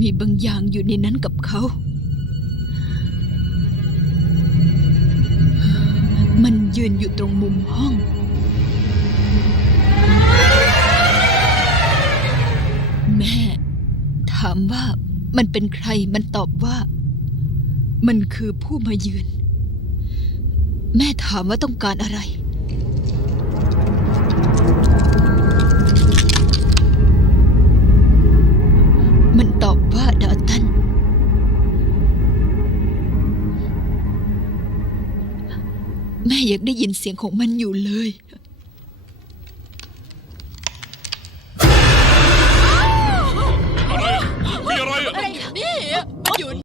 มีบางอยู่ในนั้นกับเขา มันยืนอยู่ตรงมุมห้อง แม่ ถามว่ามันเป็นใคร มันตอบว่า มันคือผู้มาเยือน แม่ถามว่าต้องการอะไร แม่ยังได้ยินเสียงของมันอยู่เลยมีอะไรอะไรนี่หยุด